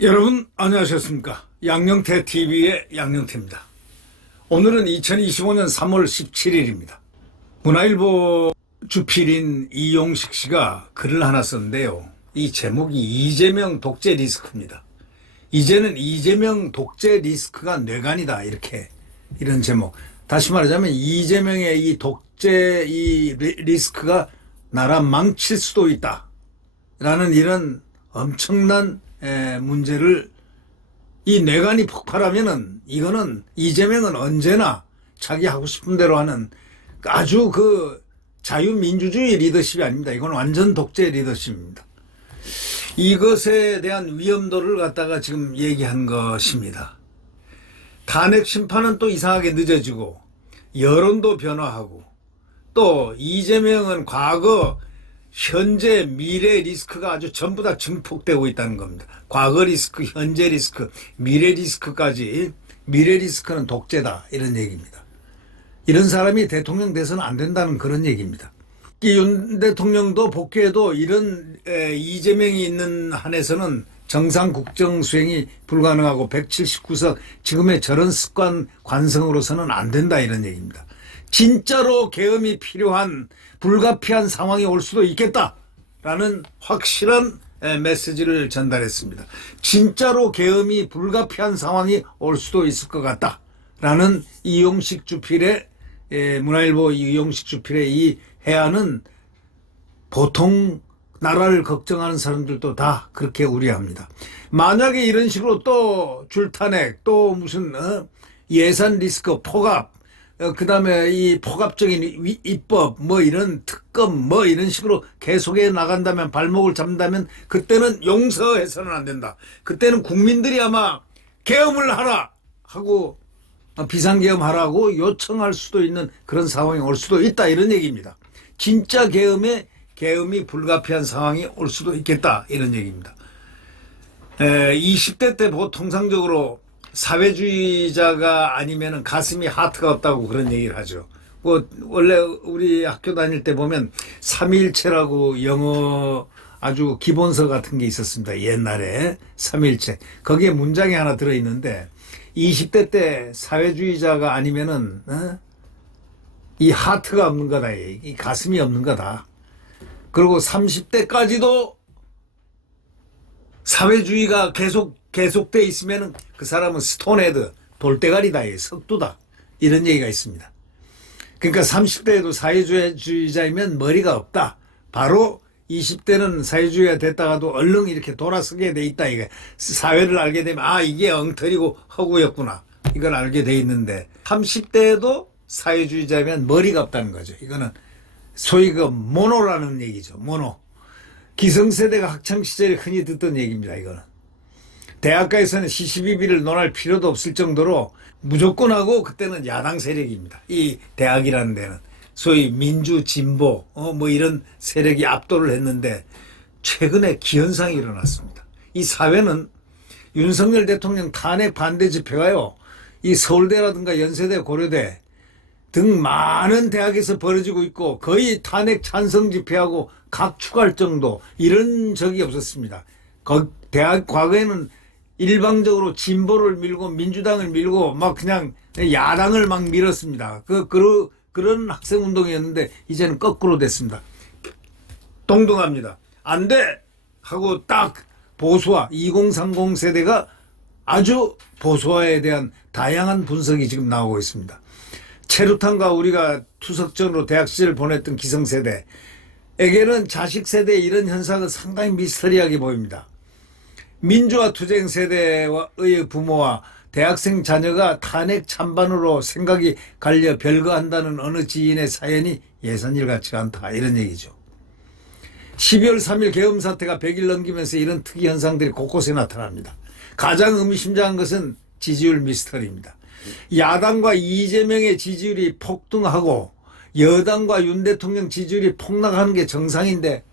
여러분 안녕하셨습니까? 양영태 TV의 양영태입니다. 오늘은 2025년 3월 17일입니다. 문화일보 주필인 이용식 씨가 글을 하나 썼는데요. 이 제목이 이재명 독재 리스크입니다. 이제는 이재명 독재 리스크가 뇌관이다, 이런 제목. 다시 말하자면 이재명의 이 독재 리스크가 나라 망칠 수도 있다 라는 이런 엄청난 문제를, 이 뇌관이 폭발하면은 이거는 이재명은 언제나 자기 하고 싶은 대로 하는 아주 자유민주주의 리더십이 아닙니다. 이건 완전 독재 리더십입니다. 이것에 대한 위험도를 갖다가 지금 얘기한 것입니다. 탄핵 심판은 또 이상하게 늦어지고 여론도 변화하고 또 이재명은 과거 현재 미래 리스크가 아주 전부 다 증폭되고 있다는 겁니다. 과거 리스크, 현재 리스크, 미래 리스크까지. 미래 리스크는 독재다, 이런 얘기입니다. 이런 사람이 대통령 돼서는 안 된다는 그런 얘기입니다. 이 윤 대통령도 복귀해도 이런 이재명이 있는 한에서는 정상 국정 수행이 불가능하고 179석 지금의 저런 습관 관성으로서는 안 된다, 이런 얘기입니다. 진짜로 계엄이 필요한 불가피한 상황이 올 수도 있겠다라는 확실한 메시지를 전달했습니다. 진짜로 계엄이 불가피한 상황이 올 수도 있을 것 같다라는 이용식 주필의 문화일보 이용식 주필의 이 해안은 보통 나라를 걱정하는 사람들도 다 그렇게 우려합니다. 만약에 이런 식으로 또 줄탄핵, 또 무슨 예산 리스크, 폭압, 그 다음에 이 폭압적인 입법, 이런 특검, 이런 식으로 계속해 나간다면, 발목을 잡는다면, 그때는 용서해서는 안 된다. 그때는 국민들이 아마 계엄을 하라 하고, 비상계엄 하라고 요청할 수도 있는 그런 상황이 올 수도 있다, 이런 얘기입니다. 진짜 계엄이 불가피한 상황이 올 수도 있겠다, 이런 얘기입니다. 20대 때 통상적으로 사회주의자가 아니면은 가슴이 하트가 없다고 그런 얘기를 하죠. 원래 우리 학교 다닐 때 보면 삼일체라고 영어 아주 기본서 같은 게 있었습니다. 옛날에 삼일체. 거기에 문장이 하나 들어있는데 20대 때 사회주의자가 아니면은 이 하트가 없는 거다. 이 가슴이 없는 거다. 그리고 30대까지도 사회주의가 계속돼 있으면은 그 사람은 스톤헤드, 돌대가리다, 석두다, 이런 얘기가 있습니다. 그러니까 30대에도 사회주의자이면 머리가 없다. 바로 20대는 사회주의가 됐다가도 얼른 이렇게 돌아서게 돼 있다. 이게 사회를 알게 되면 이게 엉터리고 허구였구나, 이걸 알게 돼 있는데 30대에도 사회주의자이면 머리가 없다는 거죠. 이거는 소위 모노라는 얘기죠. 모노. 기성세대가 학창시절에 흔히 듣던 얘기입니다. 이거는 대학가에서는 시시비비를 논할 필요도 없을 정도로 무조건 하고, 그때는 야당 세력입니다. 이 대학이라는 데는 소위 민주 진보 이런 세력이 압도를 했는데 최근에 기현상이 일어났습니다. 이 사회는 윤석열 대통령 탄핵 반대 집회가요, 이 서울대라든가 연세대, 고려대 등 많은 대학에서 벌어지고 있고 거의 탄핵 찬성 집회하고 각축할 정도, 이런 적이 없었습니다. 대학 과거에는 일방적으로 진보를 밀고 민주당을 밀고 그냥 야당을 밀었습니다. 그런 학생운동이었는데 이제는 거꾸로 됐습니다. 동등합니다. 안 돼! 하고 딱 보수화, 2030 세대가 아주 보수화에 대한 다양한 분석이 지금 나오고 있습니다. 체류탄과 우리가 투석전으로 대학 시절 보냈던 기성세대에게는 자식 세대의 이런 현상은 상당히 미스터리하게 보입니다. 민주화 투쟁 세대의 부모와 대학생 자녀가 탄핵 찬반으로 생각이 갈려 별거한다는 어느 지인의 사연이 예산일 같지가 않다, 이런 얘기죠. 12월 3일 계엄 사태가 100일 넘기면서 이런 특이 현상들이 곳곳에 나타납니다. 가장 의미심장한 것은 지지율 미스터리입니다. 야당과 이재명의 지지율이 폭등하고 여당과 윤 대통령 지지율이 폭락하는 게 정상인데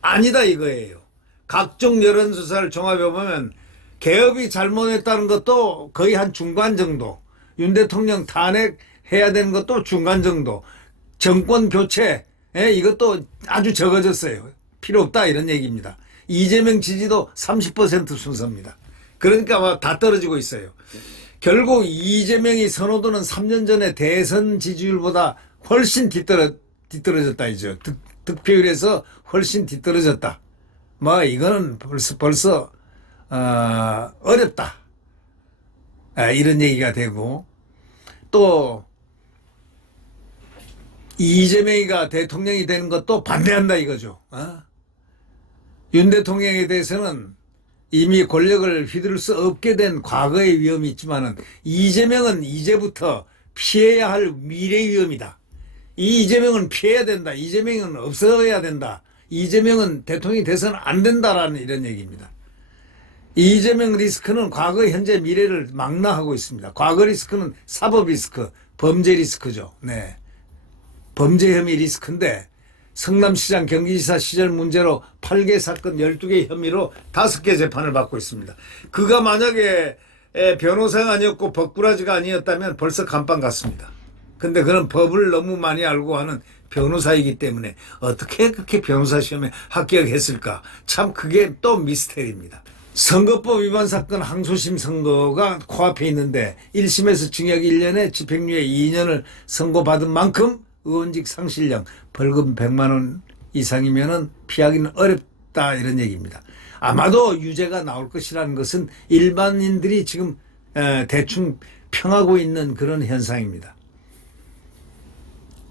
아니다, 이거예요. 각종 여론조사를 종합해보면 계엄이 잘못했다는 것도 거의 한 중간 정도, 윤 대통령 탄핵 해야 되는 것도 중간 정도. 정권 교체, 이것도 아주 적어졌어요. 필요 없다 이런 얘기입니다. 이재명 지지도 30% 순서입니다. 그러니까 다 떨어지고 있어요. 결국 이재명이 선호도는 3년 전에 대선 지지율보다 훨씬 뒤떨어졌다 이죠. 득표율에서 훨씬 뒤떨어졌다. 이거는 벌써 어렵다. 이런 얘기가 되고, 또 이재명이가 대통령이 되는 것도 반대한다 이거죠. 윤 대통령에 대해서는 이미 권력을 휘두를 수 없게 된 과거의 위험이 있지만은 이재명은 이제부터 피해야 할 미래의 위험이다. 이 이재명은 피해야 된다. 이재명은 없어야 된다. 이재명은 대통령이 돼서는 안 된다라는 이런 얘기입니다. 이재명 리스크는 과거, 현재, 미래를 망라하고 있습니다. 과거 리스크는 사법 리스크, 범죄 리스크죠. 네. 범죄 혐의 리스크인데 성남시장 경기지사 시절 문제로 8개 사건 12개 혐의로 5개 재판을 받고 있습니다. 그가 만약에 변호사가 아니었고 법꾸라지가 아니었다면 벌써 감방 갔습니다. 근데 그런 법을 너무 많이 알고 하는 변호사이기 때문에 어떻게 그렇게 변호사 시험에 합격했을까? 참 그게 또 미스터리입니다. 선거법 위반 사건 항소심 선거가 코앞에 있는데 1심에서 징역 1년에 집행유예 2년을 선고받은 만큼 의원직 상실령 벌금 100만 원 이상이면은 피하기는 어렵다 이런 얘기입니다. 아마도 유죄가 나올 것이라는 것은 일반인들이 지금 대충 평하고 있는 그런 현상입니다.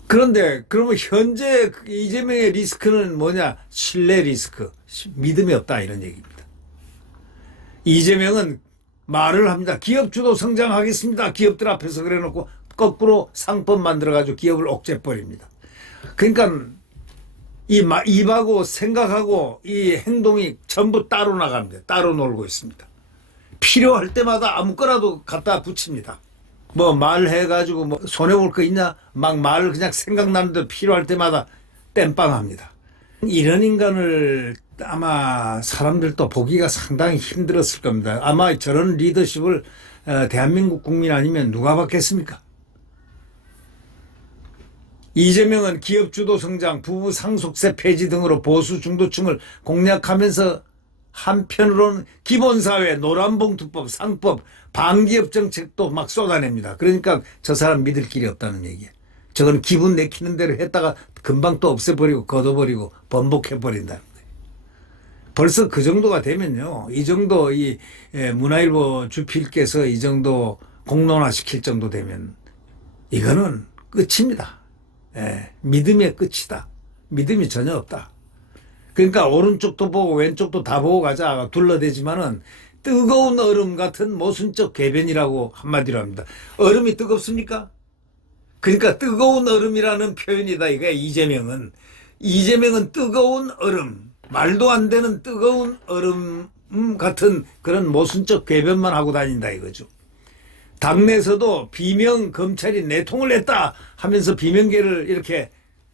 그런데 그러면 현재 이재명의 리스크는 뭐냐? 신뢰 리스크, 믿음이 없다 이런 얘기입니다. 이재명은 말을 합니다. 기업 주도 성장하겠습니다. 기업들 앞에서 그래놓고 거꾸로 상법 만들어가지고 기업을 옥죄버립니다. 그러니까 이 입하고 생각하고 이 행동이 전부 따로 나갑니다. 따로 놀고 있습니다. 필요할 때마다 아무거나도 갖다 붙입니다. 말해가지고 손해볼 거 있냐? 막 말 그냥 생각나는 대로 필요할 때마다 땜빵합니다. 이런 인간을 아마 사람들도 보기가 상당히 힘들었을 겁니다. 아마 저런 리더십을 대한민국 국민 아니면 누가 받겠습니까? 이재명은 기업 주도 성장, 부부 상속세 폐지 등으로 보수 중도층을 공략하면서 한편으로는 기본사회, 노란봉투법, 상법, 반기업 정책도 막 쏟아냅니다. 그러니까 저 사람 믿을 길이 없다는 얘기예요. 저건 기분 내키는 대로 했다가 금방 또 없애버리고 걷어버리고 번복해버린다는 거예요. 벌써 그 정도가 되면요. 이 정도 문화일보 주필께서 이 정도 공론화시킬 정도 되면 이거는 끝입니다. 믿음의 끝이다. 믿음이 전혀 없다. 그러니까 오른쪽도 보고 왼쪽도 다 보고 가자 둘러대지만은 뜨거운 얼음 같은 모순적 궤변이라고 한마디로 합니다. 얼음이 뜨겁습니까? 그러니까 뜨거운 얼음이라는 표현이다 이거야. 이재명은 뜨거운 얼음, 말도 안 되는 뜨거운 얼음 같은 그런 모순적 궤변만 하고 다닌다 이거죠. 당내에서도 비명 검찰이 내통을 했다 하면서 비명계를 이렇게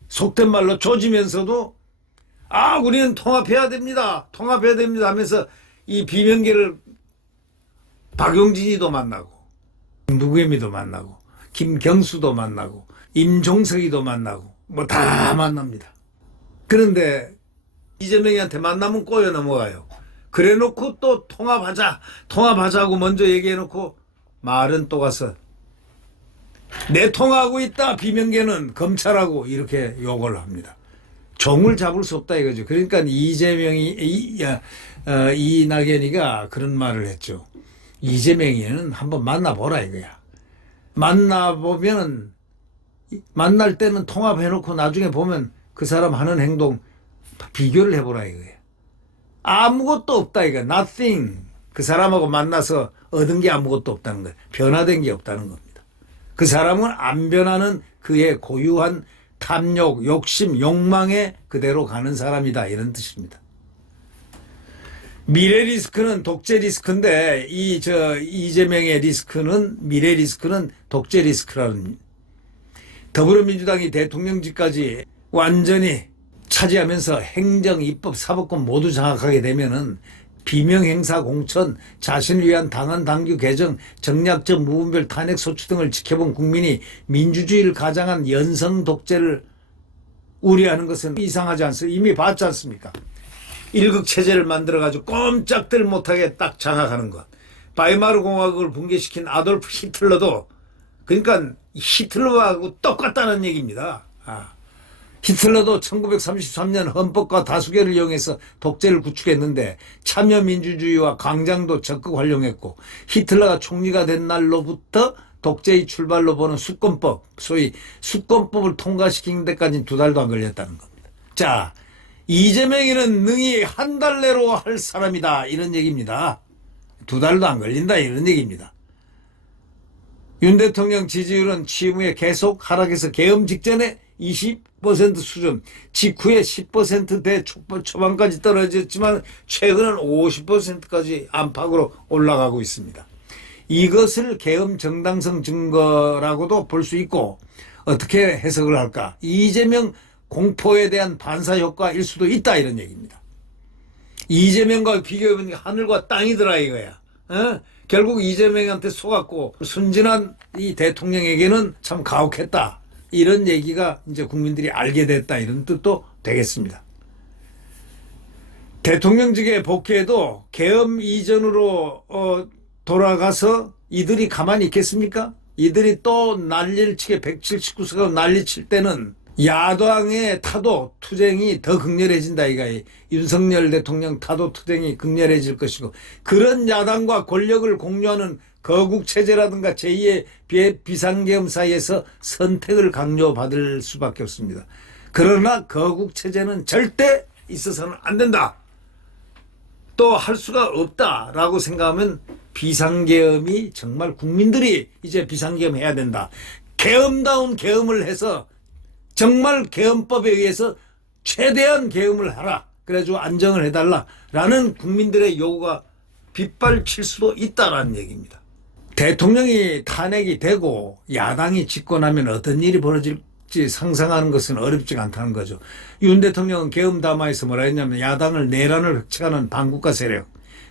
속된 말로 조지면서도 우리는 통합해야 됩니다 하면서 이 비명계를 박용진이도 만나고 김부겸이도 만나고 김경수도 만나고 임종석이도 만나고 다 만납니다. 그런데 이재명이한테 만나면 꼬여 넘어가요. 그래놓고 또 통합하자고 먼저 얘기해놓고 말은 또 가서 내통하고 있다 비명계는 검찰하고 이렇게 욕을 합니다. 종을 잡을 수 없다 이거죠. 그러니까 이낙연이가 그런 말을 했죠. 이재명이는 한번 만나보라 이거야. 만나보면 만날 때는 통합해놓고 나중에 보면 그 사람 하는 행동 비교를 해보라 이거야. 아무것도 없다 이거야. Nothing. 그 사람하고 만나서 얻은 게 아무것도 없다는 거예요. 변화된 게 없다는 겁니다. 그 사람은 안 변하는 그의 고유한 탐욕, 욕심, 욕망에 그대로 가는 사람이다 이런 뜻입니다. 미래 리스크는 독재 리스크인데 이재명의 리스크는 미래 리스크는 독재 리스크라는 더불어민주당이 대통령직까지 완전히 차지하면서 행정, 입법, 사법권 모두 장악하게 되면은 비명행사 공천, 자신을 위한 당헌 당규 개정, 정략적 무분별 탄핵 소추 등을 지켜본 국민이 민주주의를 가장한 연성 독재를 우려하는 것은 이상하지 않습니까? 이미 봤지 않습니까? 일극 체제를 만들어가지고 꼼짝들 못하게 딱 장악하는 것. 바이마르 공화국을 붕괴시킨 아돌프 히틀러도 그러니까 히틀러하고 똑같다는 얘기입니다. 히틀러도 1933년 헌법과 다수결을 이용해서 독재를 구축했는데 참여민주주의와 강장도 적극 활용했고, 히틀러가 총리가 된 날로부터 독재의 출발로 보는 수권법, 소위 수권법을 통과시키는 데까지 2달도 안 걸렸다는 겁니다. 자, 이재명이는 능히 한 달 내로 할 사람이다, 이런 얘기입니다. 2달도 안 걸린다, 이런 얘기입니다. 윤 대통령 지지율은 취임 후에 계속 하락해서 계엄 직전에 20% 수준, 직후에 10%대 초반까지 떨어졌지만 최근은 50%까지 안팎으로 올라가고 있습니다. 이것을 계엄 정당성 증거라고도 볼 수 있고, 어떻게 해석을 할까? 이재명 공포에 대한 반사 효과일 수도 있다, 이런 얘기입니다. 이재명과 비교해보니까 하늘과 땅이더라, 이거야. 결국 이재명한테 속았고 순진한 이 대통령에게는 참 가혹했다, 이런 얘기가 이제 국민들이 알게 됐다, 이런 뜻도 되겠습니다. 대통령직에 복귀해도 계엄 이전으로 돌아가서 이들이 가만히 있겠습니까? 이들이 또 난리를 치게 179석하고 난리 칠 때는 야당의 타도 투쟁이 더 극렬해진다, 이가. 윤석열 대통령 타도 투쟁이 극렬해질 것이고, 그런 야당과 권력을 공유하는 거국체제라든가 제2의 비상계엄 사이에서 선택을 강요받을 수밖에 없습니다. 그러나 거국체제는 절대 있어서는 안 된다, 또 할 수가 없다라고 생각하면 비상계엄이 정말 국민들이 이제 비상계엄 해야 된다, 계엄다운 계엄을 해서 정말 계엄법에 의해서 최대한 계엄을 하라, 그래가지고 안정을 해달라라는 국민들의 요구가 빗발칠 수도 있다라는 얘기입니다. 대통령이 탄핵이 되고 야당이 집권하면 어떤 일이 벌어질지 상상하는 것은 어렵지가 않다는 거죠. 윤 대통령은 계엄담화에서 뭐라 했냐면, 야당을 내란을 획책하는 반국가 세력,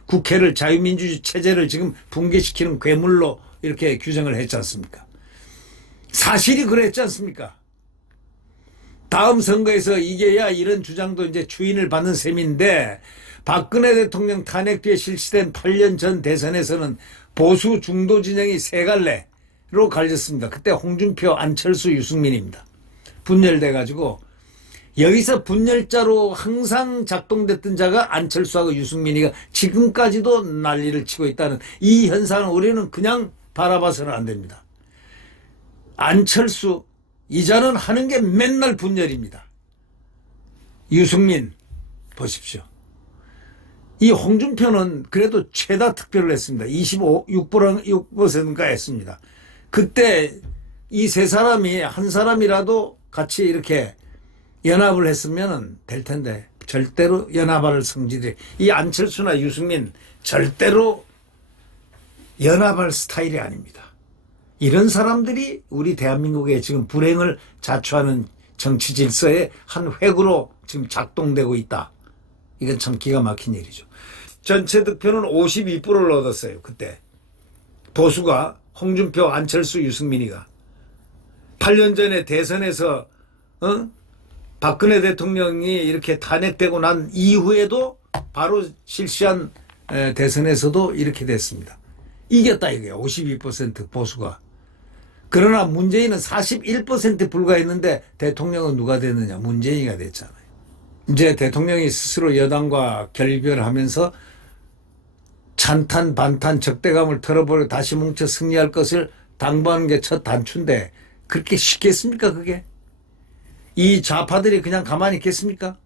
국회를 자유민주주의 체제를 지금 붕괴시키는 괴물로 이렇게 규정을 했지 않습니까? 사실이 그랬지 않습니까? 다음 선거에서 이겨야 이런 주장도 이제 추인을 받는 셈인데, 박근혜 대통령 탄핵 뒤에 실시된 8년 전 대선에서는 보수 중도 진영이 세 갈래로 갈렸습니다. 그때 홍준표, 안철수, 유승민입니다. 분열돼 가지고 여기서 분열자로 항상 작동됐던 자가 안철수하고 유승민이가 지금까지도 난리를 치고 있다는 이 현상을 우리는 그냥 바라봐서는 안 됩니다. 안철수, 이자는 하는 게 맨날 분열입니다. 유승민 보십시오. 이 홍준표는 그래도 최다 득표를 했습니다. 26%인가 했습니다. 그때 이 세 사람이 한 사람이라도 같이 이렇게 연합을 했으면 될 텐데 절대로 연합할 성질이, 이 안철수나 유승민 절대로 연합할 스타일이 아닙니다. 이런 사람들이 우리 대한민국의 지금 불행을 자초하는 정치 질서의 한 획으로 지금 작동되고 있다. 이건 참 기가 막힌 일이죠. 전체 득표는 52%를 얻었어요. 그때 보수가 홍준표, 안철수, 유승민이가 8년 전에 대선에서 박근혜 대통령이 이렇게 탄핵되고 난 이후에도 바로 실시한 대선에서도 이렇게 됐습니다. 이겼다, 이게 52% 보수가. 그러나 문재인은 41% 불과했는데 대통령은 누가 됐느냐? 문재인이가 됐잖아요. 이제 대통령이 스스로 여당과 결별하면서 찬탄, 반탄, 적대감을 털어버려 다시 뭉쳐 승리할 것을 당부하는 게 첫 단추인데 그렇게 쉽겠습니까, 그게? 이 좌파들이 그냥 가만히 있겠습니까?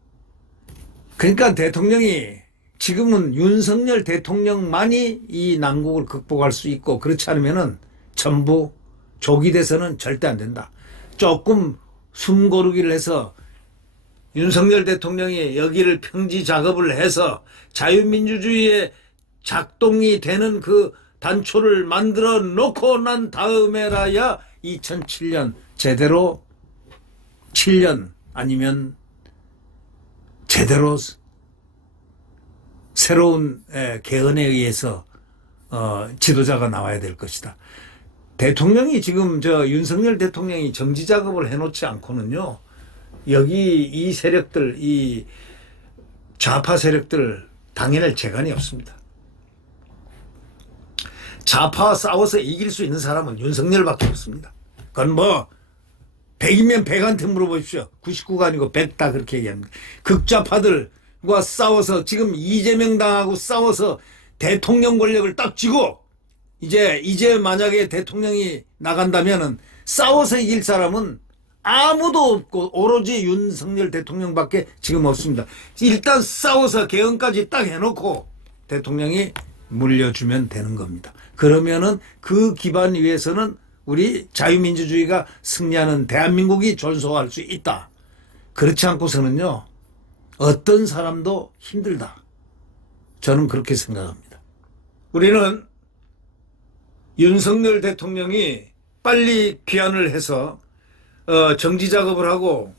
그러니까 대통령이, 지금은 윤석열 대통령만이 이 난국을 극복할 수 있고, 그렇지 않으면은 전부 조기 대선은 절대 안 된다. 조금 숨 고르기를 해서 윤석열 대통령이 여기를 평지 작업을 해서 자유민주주의의 작동이 되는 그 단초를 만들어 놓고 난 다음에라야 2007년 제대로 7년 아니면 제대로 새로운 개헌에 의해서 지도자가 나와야 될 것이다. 대통령이 지금 윤석열 대통령이 정지 작업을 해놓지 않고는요, 여기 이 세력들, 이 좌파 세력들 당해낼 재간이 없습니다. 좌파와 싸워서 이길 수 있는 사람은 윤석열밖에 없습니다. 그건 뭐 100이면 100한테 물어보십시오. 99가 아니고 100 다 그렇게 얘기합니다. 극좌파들과 싸워서 지금 이재명 당하고 싸워서 대통령 권력을 딱 쥐고 이제 만약에 대통령이 나간다면은 싸워서 이길 사람은 아무도 없고 오로지 윤석열 대통령밖에 지금 없습니다. 일단 싸워서 개헌까지 딱 해놓고 대통령이 물려주면 되는 겁니다. 그러면은 그 기반 위에서는 우리 자유민주주의가 승리하는 대한민국이 존속할 수 있다. 그렇지 않고서는요, 어떤 사람도 힘들다. 저는 그렇게 생각합니다. 우리는 윤석열 대통령이 빨리 귀환을 해서 정지 작업을 하고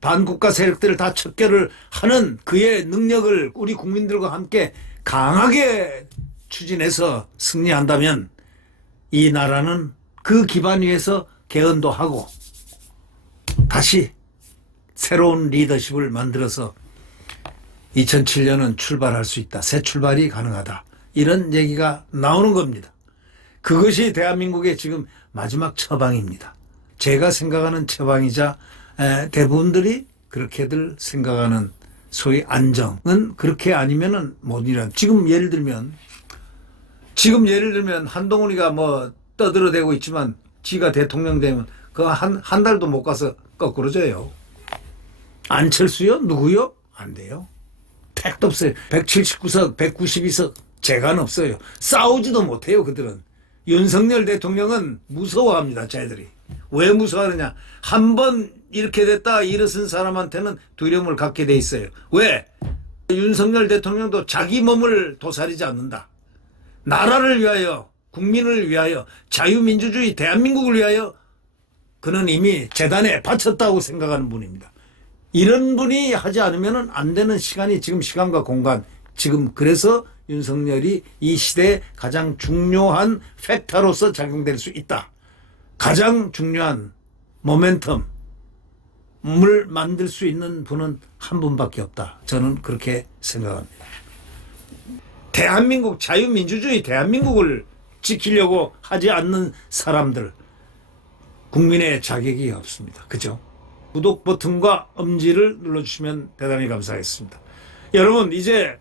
반국가 세력들을 다 척결을 하는 그의 능력을 우리 국민들과 함께 강하게 추진해서 승리한다면 이 나라는 그 기반 위에서 개헌도 하고 다시 새로운 리더십을 만들어서 2007년은 출발할 수 있다. 새 출발이 가능하다. 이런 얘기가 나오는 겁니다. 그것이 대한민국의 지금 마지막 처방입니다. 제가 생각하는 처방이자 대부분들이 그렇게들 생각하는 소위 안정은 그렇게 아니면은 못 일어나. 지금 예를 들면 한동훈이가 뭐 떠들어대고 있지만 지가 대통령 되면 그 한 달도 못 가서 거꾸로져요. 안철수요? 누구요? 안 돼요. 택도 없어요. 179석, 192석 재간 없어요. 싸우지도 못해요. 그들은. 윤석열 대통령은 무서워합니다. 쟤들이. 왜 무서워하느냐. 한번 이렇게 됐다 일어선 사람한테는 두려움을 갖게 돼 있어요. 왜? 윤석열 대통령도 자기 몸을 도사리지 않는다. 나라를 위하여, 국민을 위하여, 자유민주주의 대한민국을 위하여 그는 이미 재단에 바쳤다고 생각하는 분입니다. 이런 분이 하지 않으면 안 되는 시간이 지금 시간과 공간, 지금 그래서 윤석열이 이 시대에 가장 중요한 팩터로서 작용될 수 있다. 가장 중요한 모멘텀을 만들 수 있는 분은 한 분밖에 없다. 저는 그렇게 생각합니다. 대한민국, 자유민주주의 대한민국을 지키려고 하지 않는 사람들, 국민의 자격이 없습니다. 그죠? 구독 버튼과 엄지를 눌러주시면 대단히 감사하겠습니다. 여러분, 이제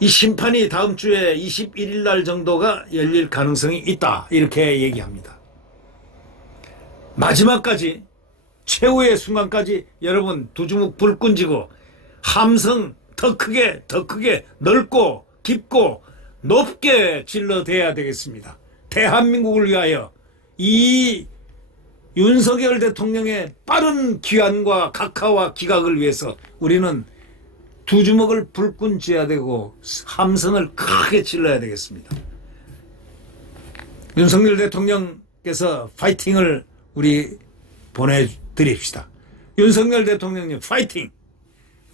이 심판이 다음 주에 21일 날 정도가 열릴 가능성이 있다. 이렇게 얘기합니다. 마지막까지, 최후의 순간까지 여러분 두 주먹 불끈 쥐고 함성 더 크게 넓고 깊고 높게 질러대야 되겠습니다. 대한민국을 위하여 이 윤석열 대통령의 빠른 귀환과 각하와 기각을 위해서 우리는 두 주먹을 불끈 쥐어야 되고 함성을 크게 질러야 되겠습니다. 윤석열 대통령께서 파이팅을 우리 보내드립시다. 윤석열 대통령님 파이팅!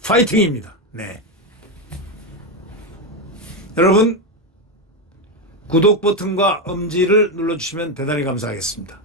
파이팅입니다. 네. 여러분, 구독 버튼과 엄지를 눌러주시면 대단히 감사하겠습니다.